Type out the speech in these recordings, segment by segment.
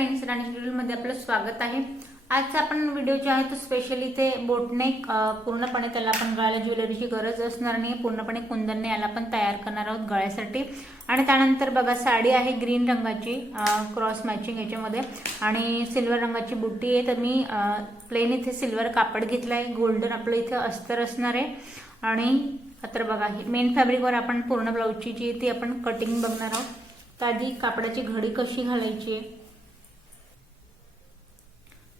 Friends, राणी शेड्यूलमध्ये आपलं स्वागत आहे। आजचा आपण व्हिडिओ जो आहे तो स्पेशली ते बोटनेक पूर्णपणे त्याला आपण गळ्याला ज्वेलरीची गरज असणार नाही, पूर्णपणे कुंदनने याला आपण तयार करणार आहोत गळ्यासाठी। आणि त्यानंतर बघा साडी आहे ग्रीन रंगाची क्रॉस मॅचिंग याच्यामध्ये आणि सिल्वर रंगाची बुट्टी आहे। तर मी प्लेन इथे सिल्वर कापड घेतलाय, गोल्डन आपलं इथे अस्तर असणार आहे। आणि आता बघा मेन फॅब्रिकवर आपण पूर्ण ब्लाउजची जी ती आपण कटिंग बघणार आहोत। आधी कापडाची घडी कशी घालायची आहे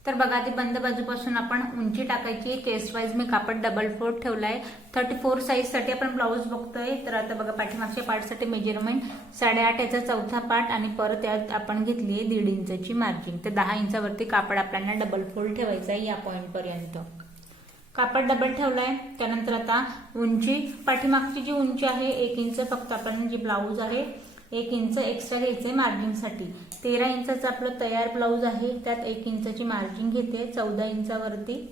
तर बघा, आधी बंद बाजूपासून आपण उंची टाकायची। चेस्ट वाइज मी कापड डबल फोल्ड ठेवलाय। 34 साइज साठी आपण ब्लाउज बघतोय। तर आता बघा पाठीमागच्या पार्ट साठी मेजरमेंट 8.5 याचा चौथा पार्ट आणि परत यात आपण घेतली आहे 1.5 इंचाची मार्जिन। तर 10 इंचावरती कापड आपल्याला डबल फोल्ड ठेवायचा आहे। या पॉइंट पर्यंत कापड डबल ठेवलाय। त्यानंतर आता उंची पाठीमागची जी उंची आहे 1 इंच फक्त आपण जी ब्लाउज आहे 1 इंच एक्स्ट्रा घ्यायचंय मार्जिन साठी। 13 इंचाचं आपलं तयार ब्लाउज आहे, त्यात 1 इंचाची मार्जिन घेते 14 इंचावरती।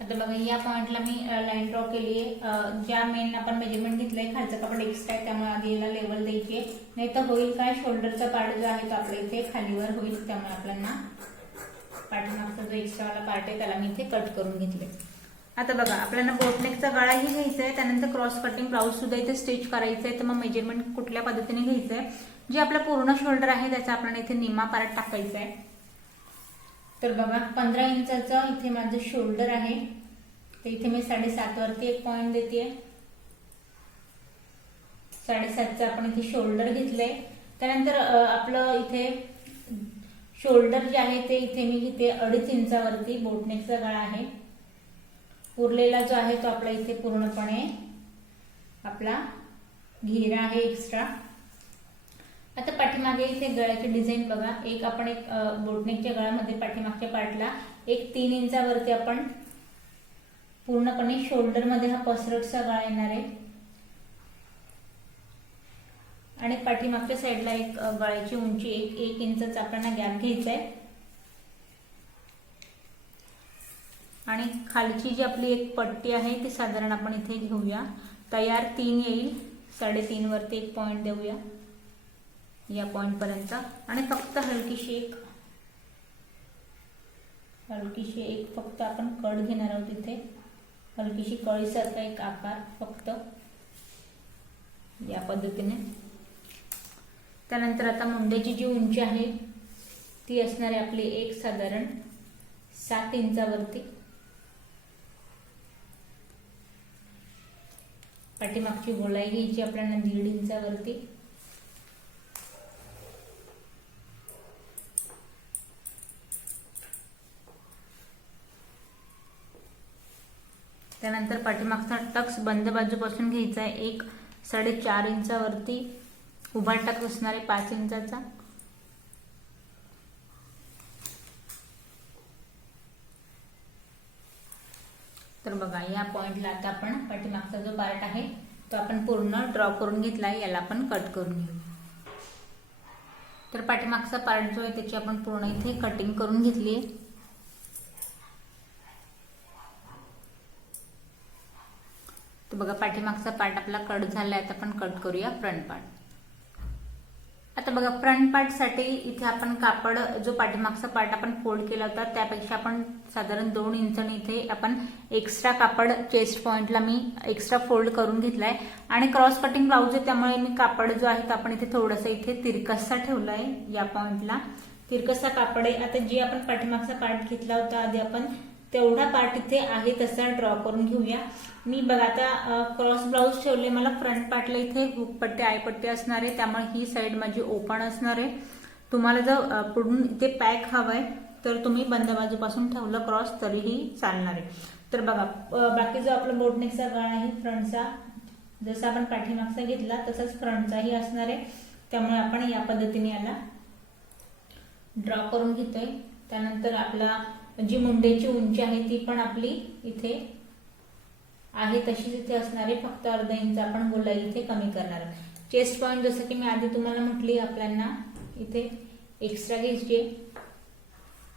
आता बघा या पॉइंटला मी लाईन ड्रॉ केली आहे। ज्या मेन आपण मेजरमेंट घेतलंय खालचं कापड एक्स्ट्रा आहे, त्यामुळे आधी याला लेवल द्यायची आहे, नाही तर होईल काय शोल्डरचा पार्ट जो आहे तो आपल्या इथे खालीवर होईल। त्यामुळे आपल्याला पाठीमागचा जो एक्स्ट्रा वाला पार्ट आहे त्याला मी इथे कट करून घेतले। आता बघा आपल्याला बोटनेकचा गळाही घ्यायचा आहे, त्यानंतर क्रॉस कटिंग ब्लाउज सुद्धा इथे स्टिच करायचं आहे। तर मग मेजरमेंट कुठल्या पद्धतीने घ्यायचं आहे, जे आपला पूर्ण शोल्डर आहे त्याचा आपल्याला इथे निम्मा पार्ट टाकायचा आहे। तर बघा 15 इंचाचा इथे माझं शोल्डर आहे, तर इथे मी 7.5 वरती एक पॉइंट देते। 7.5चा आपण इथे शोल्डर घेतलंय। त्यानंतर आपलं इथे शोल्डर जे आहे ते इथे मी घेते 2.5 इंचावरती। बोटनेकचा गळा आहे, उरलेला जो आहे तो आपला इथे पूर्णपणे आपला घेरा आहे एक्स्ट्रा। आता पाठीमागे इथे गळ्याची डिझाईन बघा, आपण एक बोटनेकच्या गळ्यामध्ये पाठीमागच्या पार्टला एक 3 इंचावरती आपण पूर्णपणे शोल्डर मध्ये हा पसरटचा गळा येणार आहे आणि पाठीमागच्या साईडला एक गळ्याची उंची 1 इंचाचा आपल्याला गॅप घ्यायचा आहे। आणि खालची जी आपली एक पट्टी आहे ती साधारण आपण इथे घेऊया। तयार 3 येईल, 3.5 वरती एक पॉइंट देऊया या पॉइंट पर्यंत। आणि फक्त हलकीशी एक फक्त आपण कट घेणार आहोत इथे, हलकीशी कळीसारखा एक आकार फक्त या पद्धतीने। त्यानंतर आता मुंड्याची जी उंची आहे ती असणार आहे आपली एक साधारण 7 इंचावरती। पाठीमागची गोलाई घ्यायची आपल्याला 1.5 इंचावरती। त्यानंतर पाठीमागचा टक्स बंद बाजूपासून घ्यायचा आहे 1.4 इंचावरती। उभा टक्स असणार आहे 5 इंचाचा। तर बघा या पॉइंटला आता आपण पाठीमागचा जो पार्ट आहे तो आपण पूर्ण ड्रॉ करून घेतला आहे, याला आपण कट करून घेऊ। तर पाठीमागचा पार्ट जो आहे त्याची आपण पूर्ण इथे कटिंग करून घेतली आहे। तर बघा पाठीमागचा पार्ट आपला कट झालाय, आता आपण कट करूया फ्रंट पार्ट। आता बघा फ्रंट पार्ट साठी इथे आपण कापड जो पाठीमागचा पार्ट आपण फोल्ड केला होता त्यापेक्षा आपण साधारण 2 इंचाने इथे आपण एक्स्ट्रा कापड चेस्ट पॉइंटला मी एक्स्ट्रा फोल्ड करून घेतलाय। आणि क्रॉस कटिंग ब्लाउज आहे त्यामुळे मी कापड जो आहे तो आपण इथे थोडासा इथे तिरकसा ठेवलाय या पॉइंटला, तिरकसा कापड आहे। आता जे आपण पाठीमागचा पार्ट घेतला होता आधी आपण तेवढा पार्ट इथे आहे तसा ड्रॉ करून घेऊया। मी बघा आता क्रॉस ब्लाउज ठेवले, मला फ्रंट पार्टला इथे हुक पट्टी आयपट्टी असणार आहे, त्यामुळे ही साइड माझी ओपन असणार आहे। तुम्हाला जर पुढून इथे पॅक हवंय तर तुम्ही बंद बाजूपासून ठेवलं क्रॉस तरीही चालणार आहे। तर बघा बाकी जो आपला बोटनेकचा गळा आहे फ्रंटचा जसा आपण पाठीमागचा घेतला तसाच फ्रंटचाही असणार आहे, त्यामुळे आपण या पद्धतीने याला ड्रॉ करून घेतोय। त्यानंतर आपला जी मुंड्याची उंची आहे ती पण आपली इथे आहे तशीच इथे असणार आहे, फक्त अर्धा इंच आपण गोलाई इथे कमी करणार आहे। चेस्ट पॉइंट जसं की मी आधी तुम्हाला म्हटली आपल्याला इथे एक्स्ट्रा घ्यायची आहे,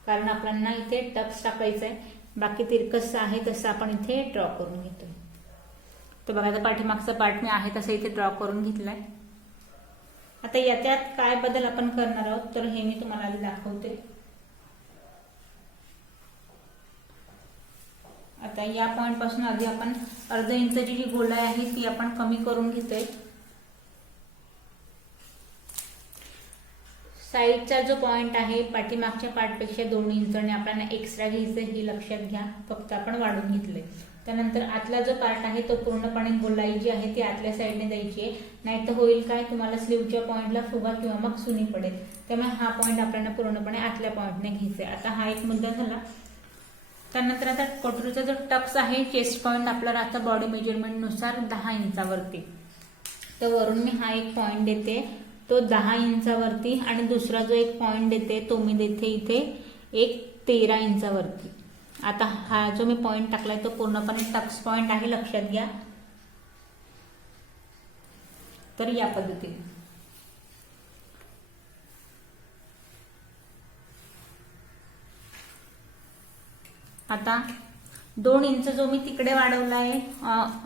कारण आपल्याला इथे टक्स टाकायचं आहे. बाकी तिरकस आहे तसं आपण इथे ड्रॉ करून घेतोय. तर बघा आता पाठीमागचा पार्ट मी आहे तसं इथे ड्रॉ करून घेतलाय. आता याच्यात काय बदल आपण करणार आहोत तर हे मी तुम्हाला आधी दाखवते. आता या पॉइंट पासून आधी आपण अर्धा इंचाची जी गोलाई आहे ती आपण कमी करून घेतोय. साईडचा जो पॉइंट आहे पाठीमागच्या पार्टपेक्षा 2 इंचाने आपल्याला एक्स्ट्रा घ्यायचं हे लक्षात घ्या. फक्त आपण वाढून घेतलंय. त्यानंतर आतला जो पार्ट आहे तो पूर्णपणे गोलाई जी आहे ती आतल्या साईडने द्यायची आहे, नाही तर होईल काय तुम्हाला स्लीवच्या पॉइंटला फुगा किंवा मग सुनी पडेल. त्यामुळे हा पॉइंट आपल्याला पूर्णपणे आतल्या पॉइंटने घ्यायचा आहे. आता हा एक मुद्दा झाला. त्यानंतर आता कटोरीचा जो टक्स आहे चेस्ट पॉइंट आपल्याला आता बॉडी मेजरमेंट नुसार 10 इंचावरती. तर वरून मी हा एक पॉइंट देते तो 10 इंचावरती आणि दुसरा जो एक पॉइंट देते तो मी देते इथे एक 13 इंचावरती. आता हा जो मी पॉइंट टाकलाय तो पूर्णपणे टक्स पॉइंट आहे, लक्षात घ्या. तर या पद्धतीने आता 2 इंच जो मी तिकडे वाढवला आहे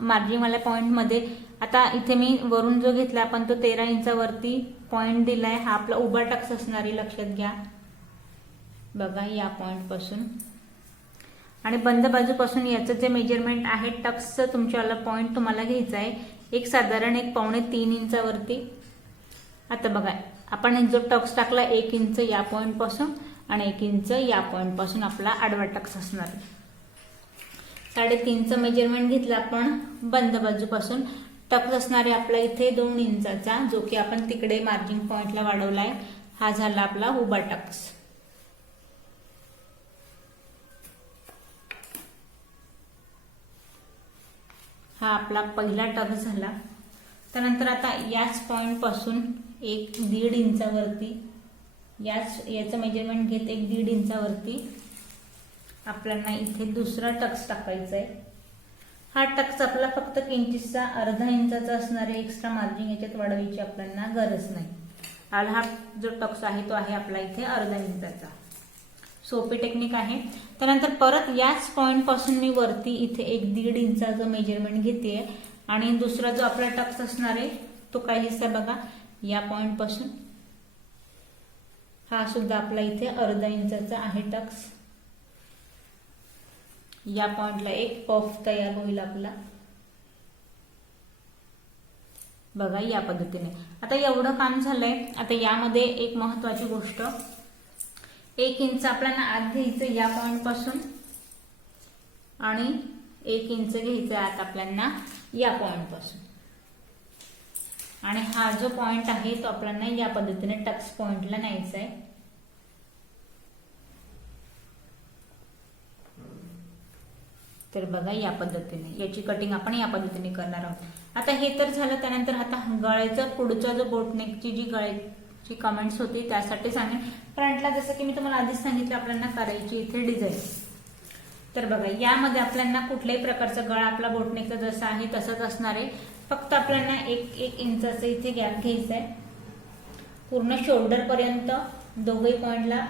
मार्जिन वाल्या पॉइंट मध्ये, आता इथे मी वरून जो घेतला आपण तो 13 इंचावरती पॉइंट दिलाय. हा आपला उभा टक्स असणार आहे, लक्षात घ्या. बघा या पॉइंट पासून आणि बंद बाजूपासून याचं जे मेजरमेंट आहे टक्सचं तुमच्यावाला पॉइंट तुम्हाला घ्यायचा आहे एक साधारण 1.3 इंचावरती. आता बघा आपण जो टक्स टाकला 1 इंच या पॉइंट पासून आणि 1 इंच या पॉइंट पासून आपला आडवा टक्स असणार आहे. 3.5चं मेजरमेंट घेतलं आपण बंद बाजूपासून. टक्स असणार आहे आपला इथे 2 इंचाचा, जो की आपण तिकडे मार्जिन पॉइंटला वाढवलाय. हा झाला आपला उभा टक्स. हा आपला पहिला टक्स झाला. त्यानंतर आता याच पॉइंट पासून 1.5 इंचावरती याचं मेजरमेंट घेत 1.5 इंचावरती आपल्याला इथे दुसरा टक्स टाकायचा आहे. हा टक्स आपला फक्त किंचितसा अर्धा इंचाचा असणार आहे. एक्स्ट्रा मार्जिन याच्यात वाढवायची आपल्याला गरज नाही. हा जो टक्स आहे तो आहे आपला इथे अर्धा इंचाचा. सोपी टेक्निक आहे. त्यानंतर परत याच पॉइंट पासून मी वरती इथे 1.5 इंचाचा मेजरमेंट घेते आणि दुसरा जो आपला टक्स असणार आहे तो काय हिस्सा बघा या पॉइंट पासून हा सुद्धा आपला इथे अर्धा इंचाचा आहे टक्स. या पॉइंटला एक पफ तयार होईल आपला. बघा या पद्धतीने. आता एवढं काम झालंय. आता यामध्ये एक महत्वाची गोष्ट 1 इंच आपल्याला आत घ्यायचं या पॉइंट पासून आणि 1 इंच घ्यायचं आत आपल्याला या पॉइंट पासून आणि हा जो पॉइंट आहे तो आपल्याला या पद्धतीने टक्स पॉइंटला न्यायचा आहे. तर बघा या पद्धतीने याची कटिंग आपण या पद्धतीने करणार आहोत. आता हे तर झालं. त्यानंतर आता गळ्याचा पुढचा जो बोटनेकची जी गळ्याची कमेंट्स होती त्यासाठी सांगेन. फ्रंटला जसं की मी तुम्हाला आधीच सांगितलं आपल्याला करायची इथे डिझाईन. तर बघा यामध्ये आपल्याला कुठल्याही प्रकारचा गळा आपला बोटनेकचा जसा आहे तसंच असणार आहे. फक्त आपल्याला 1 इंचाचा इथे गॅप घ्यायचा आहे. पूर्ण शोल्डर पर्यंत दोघे पॉइंटला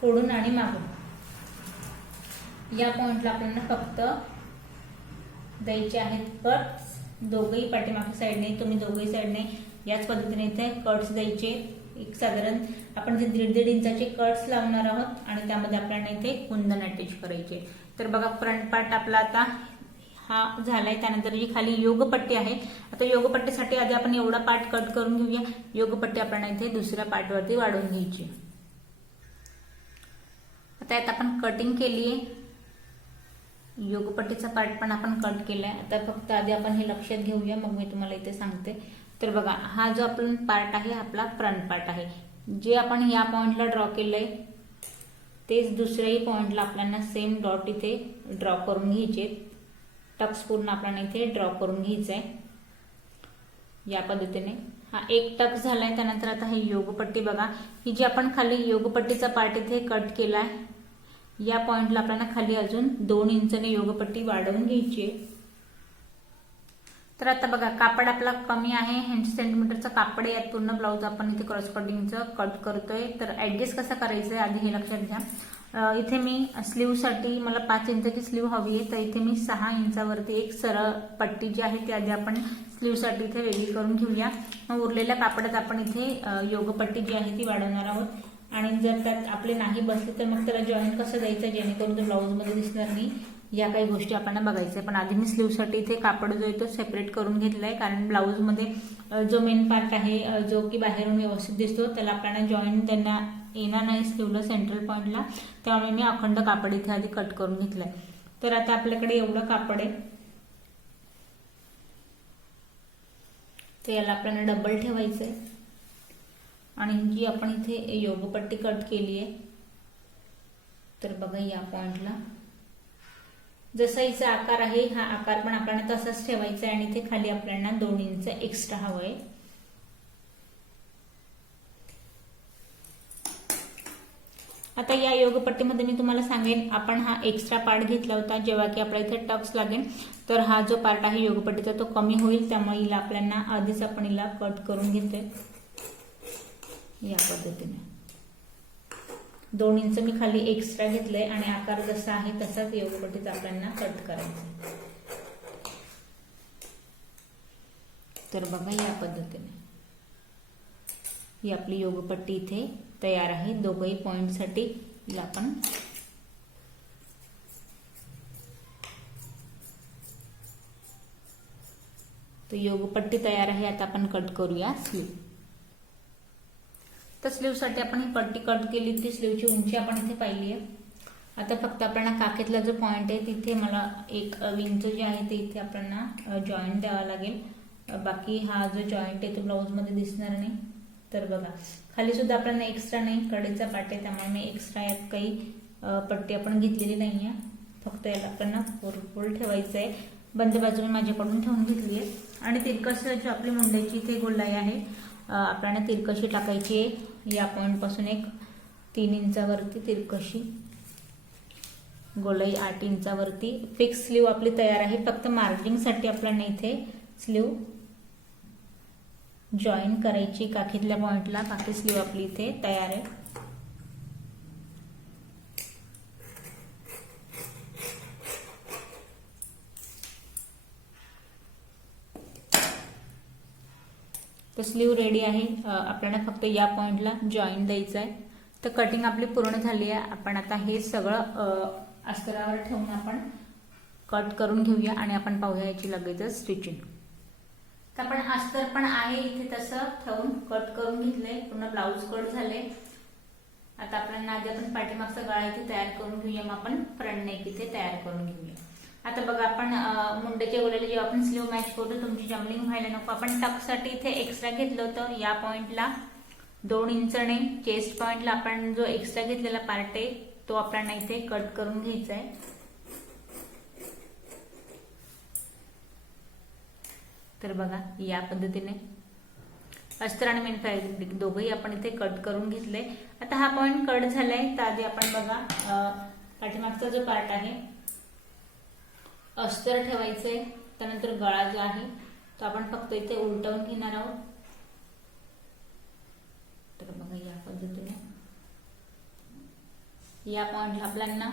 पुढून आणि मागून या पॉइंटला आपल्याला फक्त द्यायचे आहेत कट्स. दोघेही पाठीमागच्या साईडने तुम्ही दोघेही साईडने याच पद्धतीने इथे कट्स द्यायचे. एक साधारण आपण जे 1.5 इंचाचे कट्स लावणार आहोत आणि त्यामध्ये आपल्याला इथे कुंदन अटॅच करायचे. तर बघा फ्रंट पार्ट आपला आता हा झालाय. त्यानंतर जी खाली योगपट्टी आहे. आता योगपट्टीसाठी आधी आपण एवढा पार्ट कट करून घेऊया. योगपट्टी आपल्याला इथे दुसऱ्या पार्टवरती वाढवून घ्यायची. आता यात आपण कटिंग केली आहे. योगपट्टीचा पार्ट पण आपण कट केलाय. आता फक्त आधी आपण हे लक्षात घेऊया मग मी तुम्हाला इथे सांगते. तर बघा हा जो आपला पार्ट आहे आपला फ्रंट पार्ट आहे. जे आपण या पॉइंटला ड्रॉ केलंय तेच दुसऱ्याही पॉइंटला आपल्याला सेम डॉट इथे ड्रॉ करून घ्यायचे. टक्स पूर्ण आपल्याला इथे ड्रॉ करून घ्यायचा आहे या पद्धतीने. हा एक टक्स झालाय. त्यानंतर आता ही योगपट्टी बघा. ही जी आपण खाली योगपट्टीचा पार्ट इथे कट केलाय या पॉइंटला आपल्याला खाली अजून 2 इंचाने योगपट्टी वाढवून घ्यायची. तर आता बघा कापड आपला कमी आहे, 80 सेंटीमीटरचं कापड आहे. यात पूर्ण ब्लाऊज आपण इथे क्रॉस कटिंगचं कट करतोय. तर ऍडजस्ट कसं करायचं आहे आधी हे लक्षात घ्या. इथे मी स्लीवसाठी मला 5 इंचाची स्लीव हवी आहे, तर इथे मी 6 इंचावरती एक सरळ पट्टी जी आहे ती आधी आपण स्लीवसाठी इथे वेगळी करून घेऊया. मग उरलेल्या कापडात आपण इथे योगपट्टी जी आहे ती वाढवणार आहोत. आणि जर त्यात आपले नाही बसले तर मग त्याला जॉईन कसं द्यायचं जेणेकरून तो ब्लाऊजमध्ये दिसणार नाही, या काही गोष्टी आपल्याला बघायचं आहे. पण आधी मी स्लीवसाठी इथे कापड जो आहे तो सेपरेट करून घेतला आहे, कारण ब्लाऊजमध्ये जो मेन पार्ट आहे जो की बाहेरून व्यवस्थित दिसतो त्याला आपल्याला जॉईन त्यांना येणार नाही स्लीवला सेंट्रल पॉईंटला, त्यामुळे मी अखंड कापड इथे आधी कट करून घेतलंय. तर आता आपल्याकडे एवढं कापड आहे, तर याला आपल्याला डबल ठेवायचं आहे. आणि जी आपण इथे योगपट्टी कट केली आहे, तर बघा या पॉइंटला जसा हिचा आकार आहे हा आकार पण आपल्याला तसाच ठेवायचा आहे. आणि इथे खाली आपल्याला 2 इंच एक्स्ट्रा हवंय. आता या योगपट्टीमध्ये मी तुम्हाला सांगेन, आपण हा एक्स्ट्रा पार्ट घेतला होता जेव्हा की आपल्या इथे टक्स लागेल, तर हा जो पार्ट आहे योगपट्टीचा तो कमी होईल. त्यामुळे हिला आपल्याला आधीच आपण हिला कट करून घेतोय या पद्धतीने. 2 इंच मी खाली एक्स्ट्रा घेतलंय आणि आकार जसा आहे तसाच योगपट्टीचा आपल्याला कट करायचा. तर बघा या पद्धतीने ही आपली योगपट्टी इथे तयार आहे. दोघही पॉइंट साठी हिला आपण तो योगपट्टी तयार आहे. आता आपण कट करूया स्लीव. तर स्लीवसाठी आपण ही पट्टी कट केली, ती स्लीवची उंची आपण इथे पाहिली आहे. आता फक्त आपल्याला काखेतला जो पॉइंट आहे तिथे मला एक विंच जे आहे ते इथे आपल्याला जॉईंट द्यावा लागेल. बाकी हा जो जॉईंट आहे तो ब्लाऊजमध्ये दिसणार नाही. तर बघा खाली सुद्धा आपल्याला एक्स्ट्रा नाही, कडेचा पाट आहे त्यामुळे मी एक्स्ट्रा यात काही पट्टी आपण घेतलेली नाही आहे. फक्त याला आपल्याला फुल ठेवायचं आहे. बंद बाजू मी माझ्याकडून ठेवून घेतली आहे. आणि तिरकस जी आपली मुंड्याची इथे गोलाई आहे आपल्याला तिरकशी टाकायची आहे. या पॉइंट पासून एक 3 इंचावरती तिरकशी गोलाई 8 इंचावरती. फिक्स स्लीव आपली तयार आहे. फक्त मार्जिंगसाठी आपल्याला इथे स्लीव जॉईन करायची काखेतल्या पॉइंटला. बाकी स्लीव आपली इथे तयार आहे. तर स्लीव रेडी आहे. आपल्याला फक्त या पॉइंटला जॉईन द्यायचं आहे. तर कटिंग आपली पूर्ण झाली आहे. आपण आता हे सगळं अस्तरावर ठेवून आपण कट करून घेऊया आणि आपण पाहूया याची लगेचच स्टिचिंग. तर आपण अस्तर पण आहे इथे तसं ठेवून कट करून घेतलंय. पूर्ण ब्लाऊज कट झाले. आता आपल्याला आधी आपण पाठीमागचा गळा इथे तयार करून घेऊया, मग आपण फ्रंट नेक इथे तयार करून घेऊया. आता बघा आपण मुंड्याच्या गोल्याला जेव्हा आपण स्लीव मॅच करतो तुमची जमलिंग व्हायला नको. आपण टक्ससाठी इथे एक्स्ट्रा घेतलं होतं. या पॉइंटला 2 इंचने चेस्ट पॉइंटला आपण जो एक्स्ट्रा घेतलेला पार्ट आहे तो आपल्याला इथे कट करून घ्यायचा आहे. तर बघा या पद्धतीने अस्तर आणि मेन फॅब्रिक दोघंही आपण इथे कट करून घेतले. आता हा पॉइंट कट झालाय. तर आधी आपण बघा पाठीमागचा जो पार्ट आहे अस्तर ठेवायचंय. त्यानंतर गळा जो आहे तो आपण फक्त इथे उलटवून घेणार आहोत. तर बघा या पद्धतीने या पॉइंटला आपल्याला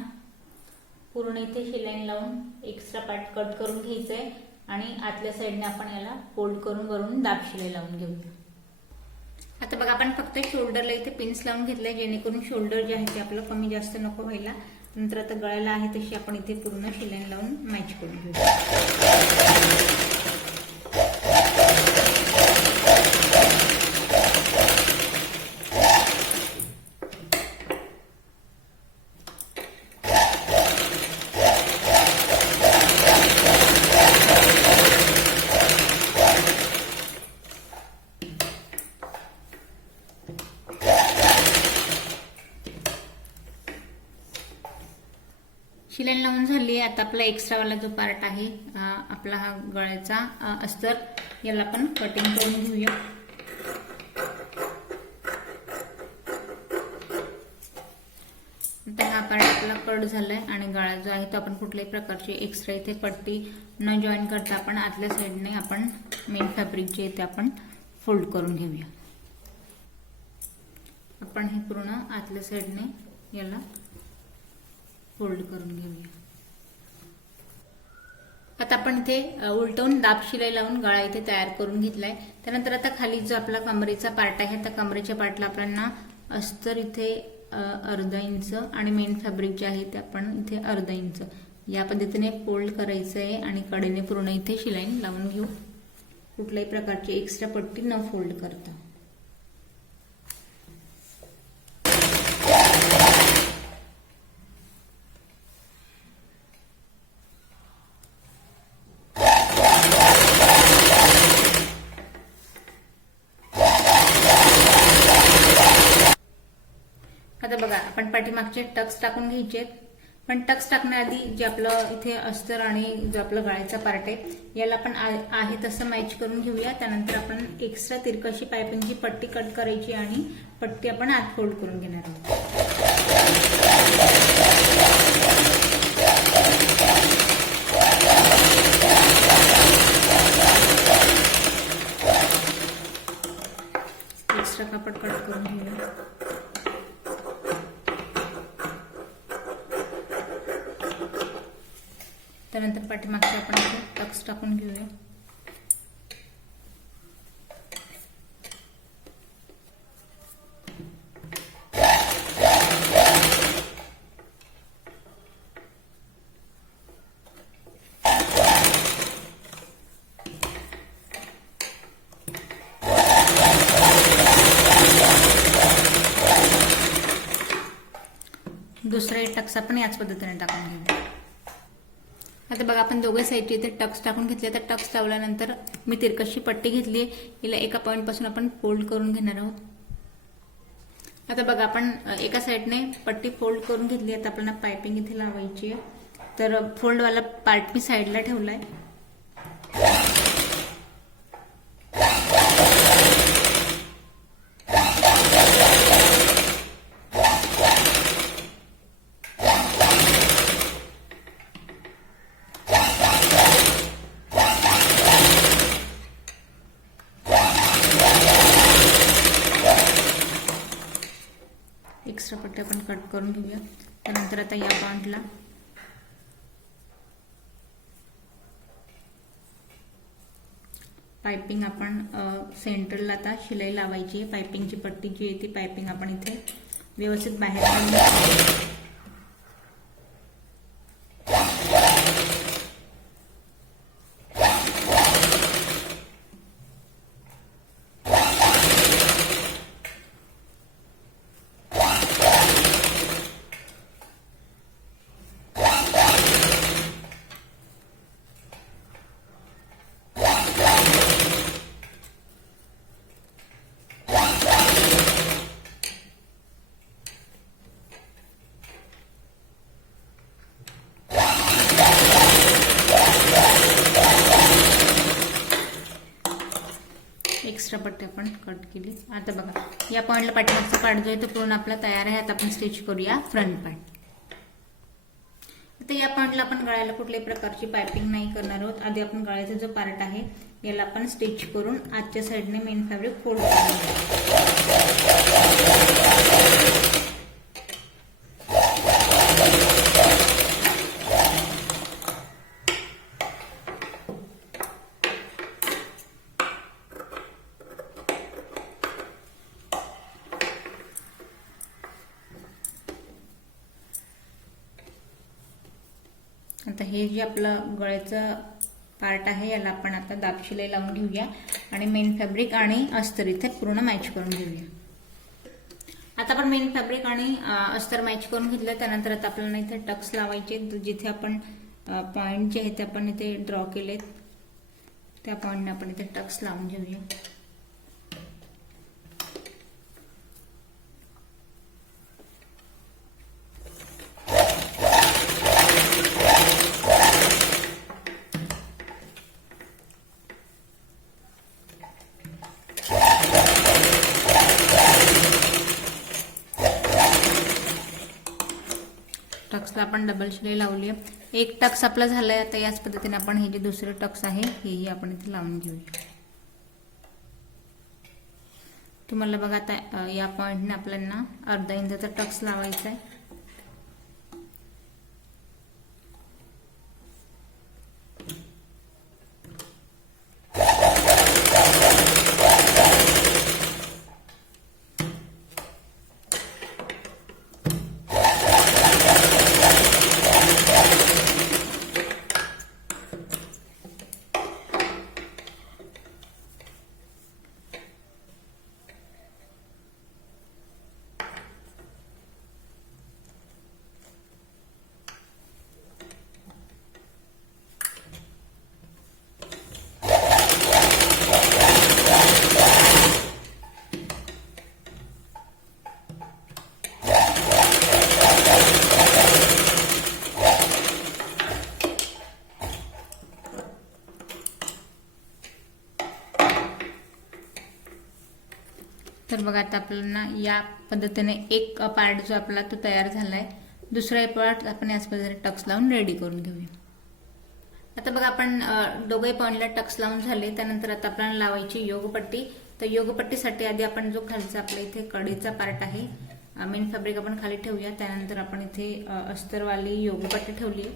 पूर्ण इथे शिलाईन लावून एक्स्ट्रा पार्ट कट करून घ्यायचंय आणि आतल्या साईडने आपण याला फोल्ड करून वरून दाब शिलाई लावून घेऊया. आता बघा आपण फक्त शोल्डरला इथे पिन्स लावून घेतलंय जेणेकरून शोल्डर जे आहे ते आपलं कमी जास्त नको व्हायला. नंतर आता गळ्याला आहे तशी आपण इथे पूर्ण शिलाईन लावून मॅच करून घेऊया. शिलाई लावून झाली. आता आपला एक्स्ट्रा वाला जो पार्ट आहे आपला हा गळ्याचा अस्तर याला आपण कटिंग करून घेऊया. आता हा पार्ट आपला कट झालाय आणि गळा जो आहे तो आपण कुठल्याही प्रकारची एक्स्ट्रा इथे पट्टी न जॉईन करता आपण आतल्या साईडने आपण मेन फॅब्रिक जे आहे ते आपण फोल्ड करून घेऊया. आपण हे पूर्ण आतल्या साईडने याला फोल्ड करून घेऊया. आता आपण इथे उलटवून दाब शिलाई लावून गळा इथे तयार करून घेतलाय. त्यानंतर आता खाली जो आपला कमरेचा पार्ट आहे त्या कमरेच्या पार्टला आपल्याला अस्तर इथे अर्धा इंच आणि मेन फॅब्रिक जे आहे ते आपण इथे अर्धा इंच या पद्धतीने फोल्ड करायचं आहे आणि कडेने पूर्ण इथे शिलाई लावून घेऊ. कुठल्याही प्रकारची एक्स्ट्रा पट्टी न फोल्ड करता. आता बघा आपण पाठीमागचे टक्स टाकून घ्यायचे, पण टक्स टाकण्याआधी जे आपलं इथे अस्तर आणि जो आपला गळ्याचा पार्ट आहे याला आपण आहे तसं मॅच करून घेऊया. त्यानंतर आपण एक्स्ट्रा तिरकशी पायपिंगची पट्टी कट करायची आणि पट्टी आपण आत फोल्ड करून घेणार आहोत. एक्स्ट्रा कापड कट करून घेऊया. त्यानंतर पाठीमागचे आपण इथे टक्स टाकून घेऊया. दुसरे टक्स आपण याच पद्धतीने टाकून घेऊया. आता बघा आपण दोघे साईडचे इथे टक्स टाकून घेतले. तर टक्स लावल्यानंतर मी तिरकशी पट्टी घेतली आहे, हिला एका पॉइंट पासून आपण फोल्ड करून घेणार आहोत. आता बघा आपण एका साईडने पट्टी फोल्ड करून घेतली. आता आपल्याला पायपिंग इथे लावायची आहे. तर फोल्डवाला पार्ट मी साईडला ठेवलाय. एक्स्ट्रा पट्टी आपण कट करून घेऊया. त्यानंतर आता या पॉइंटला पायपिंग आपण सेंटरला आता शिलाई लावायची आहे. पायपिंगची पट्टी जी आहे ती पायपिंग आपण इथे व्यवस्थित बाहेर काढून एक्स्ट्रा पट्टी आपण कट केली. आता बघा या पॉइंटला पाठीमागचा पार्ट जो आहे तो पूर्ण आपला तयार आहे. आता आपण स्टिच करूया फ्रंट पार्ट. आता या पॉइंटला आपण गळ्याला कुठल्याही प्रकारची पायपिंग नाही करणार आहोत. आधी आपण गळ्याचा जो पार्ट आहे याला आपण स्टिच करून आजच्या साईडने मेन फॅब्रिक फोल्ड आता हे जे आपलं गळ्याचं पार्ट आहे याला आपण आता दाब शिलाई लावून घेऊया आणि मेन फॅब्रिक आणि अस्तर इथे पूर्ण मॅच करून घेऊया. आता आपण मेन फॅब्रिक आणि अस्तर मॅच करून घेतलं. त्यानंतर आता आपल्याला इथे टक्स लावायचे. जिथे आपण पॉइंट जे आहेत ते आपण इथे ड्रॉ केलेत त्या पॉइंटने आपण इथे टक्स लावून घेऊया. टक्सला आपण डबल शिलाई लावली आहे. एक टक्स आपला झालाय. आता याच पद्धतीने आपण हे जे दुसरे टक्स आहे हेही आपण इथे लावून घेऊया. तुम्हाला बघा आता या पॉइंटने आपल्याला अर्धा इंचाचा टक्स लावायचा आहे. तर बघा आता आपल्याला या पद्धतीने एक पार्ट जो आपला तो तयार झालाय. दुसरा पार्ट आपण याच पद्धतीने टक्स लावून रेडी करून घेऊया. आता बघा आपण दोघे पॉइंटला टक्स लावून झाले. त्यानंतर आता आपल्याला लावायची योगपट्टी. तर योगपट्टीसाठी आधी आपण जो खालचा आपल्या इथे कडेचा पार्ट आहे मेन फॅब्रिक आपण खाली ठेवूया. त्यानंतर आपण इथे अस्तरवाली योगपट्टी ठेवली.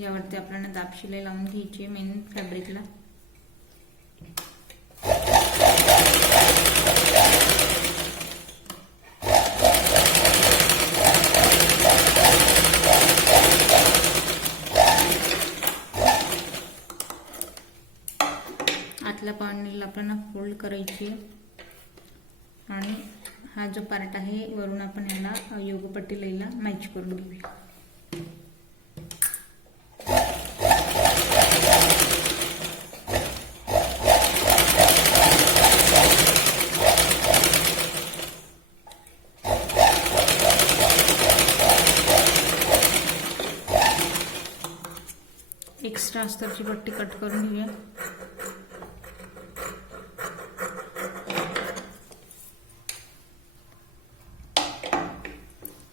यावरती आपल्याला दाब शिलाई लावून घ्यायची मेन फॅब्रिकला. आतल्या पॉइंटला आपल्याला फोल्ड करायची आणि हा जो पार्ट आहे वरून आपण याला योगपट्टी लाईला मॅच करून घेऊया. एक्स्ट्रा अस्तरची पट्टी कट करून घेऊया.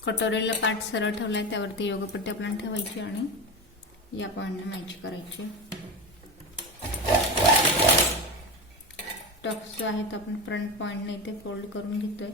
कटोरीला पार्ट सरळ ठेवलाय त्यावरती योगपट्टी आपल्याला ठेवायची आणि या पॉइंटने मॅच करायची. टक्स जो आहे तो आपण फ्रंट पॉइंटने इथे फोल्ड करून घेतोय.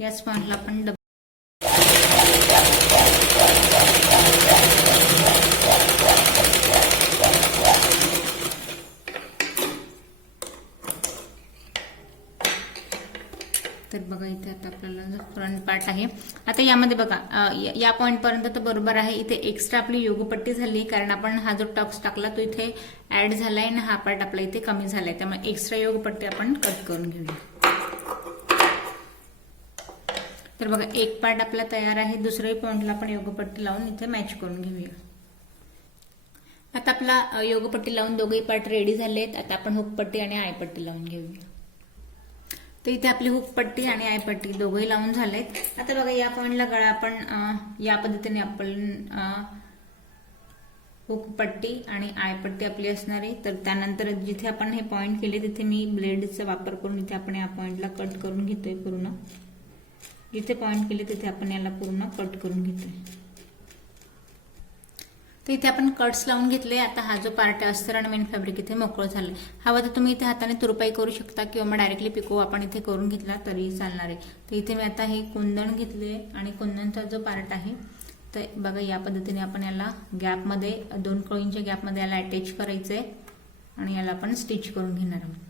याच पॉइंटला आपण तर बघा इथे आता आपल्याला जो फ्रंट पार्ट आहे. आता यामध्ये बघा या पॉइंट पर्यंत तर बरोबर आहे. इथे एक्स्ट्रा आपली योगपट्टी झाली कारण आपण हा जो टक्स टाकला तो इथे ऍड झालाय आणि हा पार्ट आपला इथे कमी झालाय. त्यामुळे एक्स्ट्रा योगपट्टी आपण कट करून घेऊया. तर बघा एक पार्ट आपला तयार आहे. दुसऱ्या पॉइंटला आपण योगपट्टी लावून इथे मॅच करून घेऊया. आता आपला योगपट्टी लावून दोघेही पार्ट रेडी झालेत. आता आपण हुकपट्टी आणि आयपट्टी लावून घेऊया. तर इथे आपली हुकपट्टी आणि आयपट्टी दोघेही लावून झालेत. आता बघा या पॉइंटला गळा आपण या पद्धतीने आपण हुकपट्टी आणि आयपट्टी आपली असणार आहे. तर त्यानंतर जिथे आपण हे पॉइंट केले तिथे मी ब्लेडचा वापर करून इथे आपण या पॉइंटला कट करून घेतोय. पूर्ण जिथे पॉइंट केले तिथे आपण याला पूर्ण कट करून घेतोय. तर इथे आपण कट्स लावून घेतले. आता हा जो पार्ट आहे अस्तर आणि मेन फॅब्रिक इथे मोकळं झालं. हवं तर तुम्ही इथे हाताने तुरपाई करू शकता किंवा मग डायरेक्टली पिको आपण इथे करून घेतला तरी चालणार आहे. तर इथे मी आता हे कुंदन घेतले आणि कुंदनचा जो पार्ट आहे तर बघा या पद्धतीने आपण याला गॅपमध्ये 2 कळींच्या गॅपमध्ये याला अटॅच करायचंय आणि याला आपण स्टिच करून घेणार आहोत.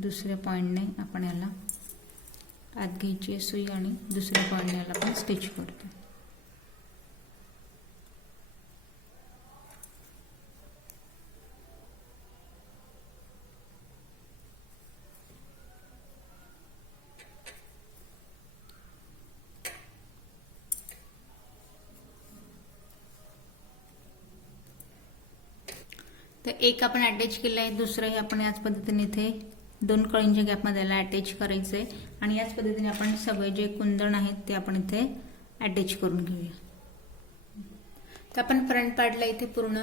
दुसऱ्या पॉईंटने आपण याला आत घ्यायची आहे सुई आणि दुसऱ्या पॉईंटने याला आपण स्टिच करतो. तर एक आपण अटॅच केलं आहे, दुसरंही आपण याच पद्धतीने इथे 2 कळींच्या गॅपमध्ये याला अटॅच करायचं आहे आणि याच पद्धतीने आपण सगळे जे कुंदन आहेत ते आपण इथे अटॅच करून घेऊया. तर आपण फ्रंट पार्टला इथे पूर्ण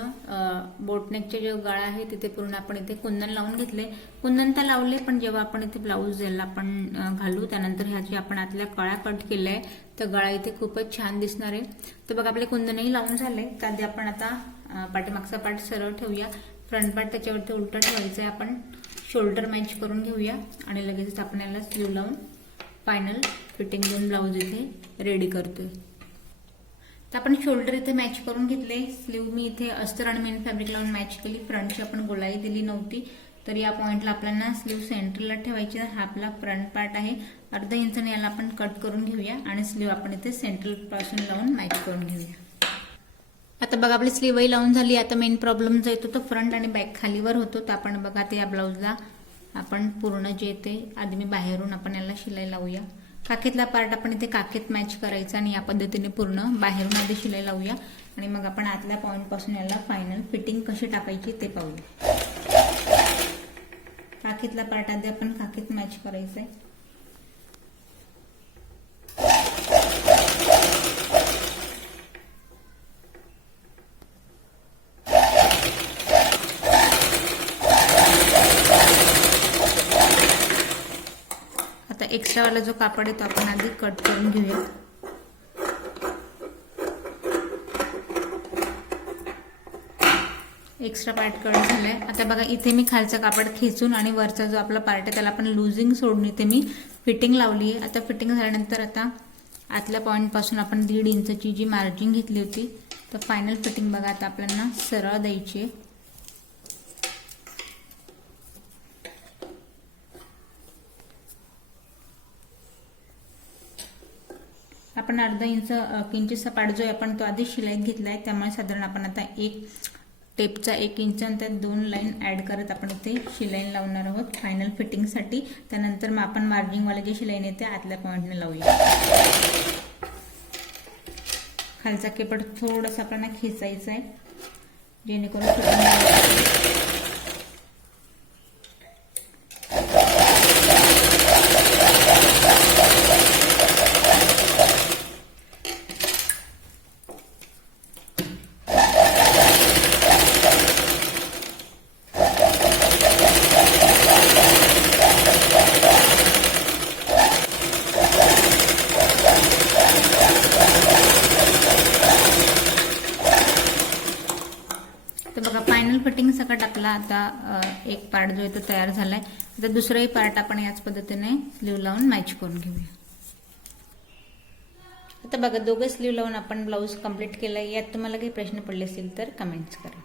बोटनेकचे जे गळा आहे तिथे पूर्ण आपण इथे कुंदन लावून घेतले. कुंदन तर लावले, पण जेव्हा आपण इथे ब्लाऊज याला आपण घालू त्यानंतर ह्या जे आपण आतल्या कळा कट केल्या आहे तर गळा इथे खूपच छान दिसणार आहे. तर बघा आपले कुंदनही लावून झाले. त्याआधी आपण आता पाठीमागचा पार्ट सरळ ठेवूया, फ्रंट पार्ट त्याच्यावरती उलटा ठेवायचं आहे. आपण शोल्डर मॅच करून घेऊया आणि लगेच आपण याला स्लीव लावून फायनल फिटिंग देऊन ब्लाऊज इथे रेडी करतोय. तर आपण शोल्डर इथे मॅच करून घेतले. स्लीव मी इथे अस्तर आणि मेन फॅब्रिक लावून मॅच केली. फ्रंटची आपण गोलाई दिली नव्हती, तर या पॉइंटला आपल्याला स्लीव सेंटरला ठेवायची. हा आपला फ्रंट पार्ट आहे. अर्धा इंचाने याला आपण कट करून घेऊया आणि स्लीव आपण इथे सेंटर पासून लावून मॅच करून घेऊया. आता बघा आपली स्लीवही लावून झाली. आता मेन प्रॉब्लेम जो येतो तो फ्रंट आणि बॅक खालीवर होतो. तर आपण बघा ते या ब्लाऊजला आपण पूर्ण जे ते आधी मी बाहेरून आपण याला शिलाई लावूया. काखेतला पार्ट आपण इथे काखेत मॅच करायचा आणि या पद्धतीने पूर्ण बाहेरून आधी शिलाई लावूया आणि मग आपण आतल्या पॉइंट पासून याला फायनल फिटिंग कशी टाकायची ते पाहूया. काखेतला पार्ट आधी आपण काखेत मॅच करायचा आहे. आता एक्स्ट्रा वाला जो कापड आहे तो आपण आधी कट करून घेऊया. एक्स्ट्रा पार्ट कट झालाय. आता बघा इथे मी खालचं कापड खेचून आणि वरचा जो आपला पार्ट आहे त्याला आपण लुजिंग सोडून इथे मी फिटिंग लावली आहे. आता फिटिंग झाल्यानंतर आता आतल्या पॉइंट पासून आपण 1.5 इंचची जी मार्जिन घेतली होती तर फायनल फिटिंग बघा आता आपल्याला सरळ द्यायची आहे. आपण अर्धा इंचचा पार्ट जो आहे आपण तो आधी शिलाईत घेतलाय, त्यामुळे साधारण आपण आता एक टेपचा 1 इंच आणि त्यात 2 लाईन ऍड करत आपण इथे शिलाई लावणार आहोत फायनल फिटिंग साठी. त्यानंतर मग आपण मार्जिंग वाले जे शिलाई येते आतल्या पॉइंटने लावूया. खालचा केपड थोडासा आपल्याला खेचायचा आहे जेणेकरून फिटिंग. तर बघा फायनल फिटिंग सकट आपला आता एक पार्ट जो आहे तो तयार झालाय. आता दुसराही पार्ट आपण याच पद्धतीने स्लीव लावून मॅच करून घेऊया. आता बघा दोघे स्लीव लावून आपण ब्लाऊज कंप्लीट केलाय. यात तुम्हाला काही प्रश्न पडले असतील तर कमेंट्स करा.